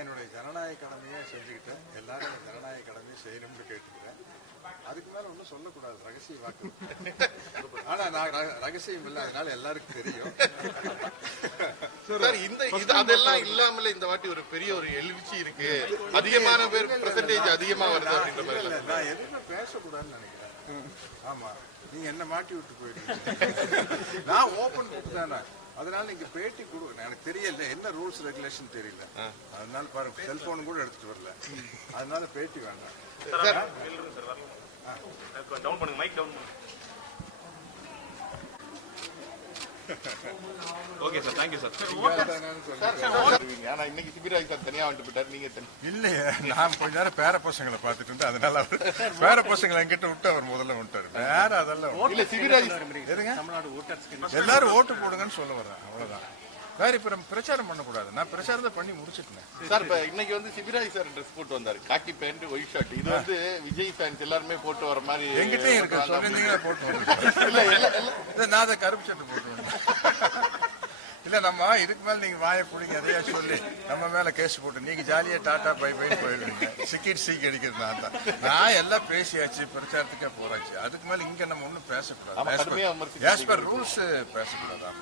நான் என்னுடைய ஜனநாயக கடமையை செஞ்சுக்கிட்டேன். எல்லாரும் ஜனநாயக கடமையை செய்யணும்னு கேட்டுக்கிறேன். அதுக்கு மேல ஒன்றும் சொல்லக்கூடாது, ரகசிய வாக்கு. ஆனா நான் ரகசியம் இல்லை, அதனால எல்லாருக்கும் தெரியும். அதெல்லாம் இல்லாமல இந்த வாட்டி ஒரு பெரிய ஒரு எழுச்சி இருக்கு, அதிகமான பேர் பெர்சன்டேஜ் அதிகமா வருது அப்படின்ற மாதிரி. நான் எதுவுமே பேசக்கூடாதுன்னு நினைக்கிறேன். ஆமா, நீங்க என்ன மாட்டி விட்டு போயிடுங்க. நான் ஓபன் புக் தானே, அதனால நீங்க பேட்டி கொடுக்கணும். எனக்கு தெரியல என்ன ரூல்ஸ் ரெகுலேஷன் தெரியல, அதனால பாருங்க செல்போன் கூட எடுத்துட்டு வரல, அதனால பேட்டி வேண்டாம். டவுன் பண்ணுங்க, மைக் டவுன் பண்ணுங்க. Okay sir, thank you sir. ஆனா இன்னைக்கு சிபிராஜ் சார் தனியா வந்துட்டு போயிட்டாரு, நீங்க இல்லையே, நான் கொஞ்ச நேரம் பேர பசங்களை பார்த்துட்டு இருந்தேன், அதனால பேர பசங்களை என்கிட்ட விட்டு அவர் முதல்ல வந்துட்டாரு. வேற அதெல்லாம் இல்ல. சிபிராஜ் எல்லாரும் ஓட்டு போடுங்கன்னு சொல்ல வர்றேன், அவ்வளவுதான். வேற இப்ப நம்ம பிரச்சாரம் பண்ணக்கூடாது, நான் பிரச்சாரத்தை பண்ணி முடிச்சுட்டேன் சார். இப்ப இன்னைக்கு வந்து சிபிராஜ் சார் ட்ரெஸ் போட்டு வந்தாரு, காக்கி பேண்ட் ஒயிட் ஷர்ட். இது வந்து விஜய் ஃபேன்ஸ் எல்லாருமே போட்டு வர மாதிரி என்கிட்டயும் இருக்கு, சொல்லிருந்தீங்களா போட்டு வந்து. நான் அதை கருப்பு சட்டை போட்டு வந்தேன். இல்ல நம்ம இதுக்கு மேல நீங்க வாயை பிடிங்க அதையா சொல்லி நம்ம மேல கேஸ் போட்டு நீங்க ஜாலியா டாட்டா பை பை போயிடுவீங்க. சிக்கிட் சீக் அடிக்கிறது நான் தான். நான் எல்லாம் பேசியாச்சு, பிரச்சாரத்துக்கே போறாச்சு. அதுக்கு மேல இங்க நம்ம ஒண்ணும் பேசக்கூடாது, ரூல்ஸ் பேசக்கூடாது.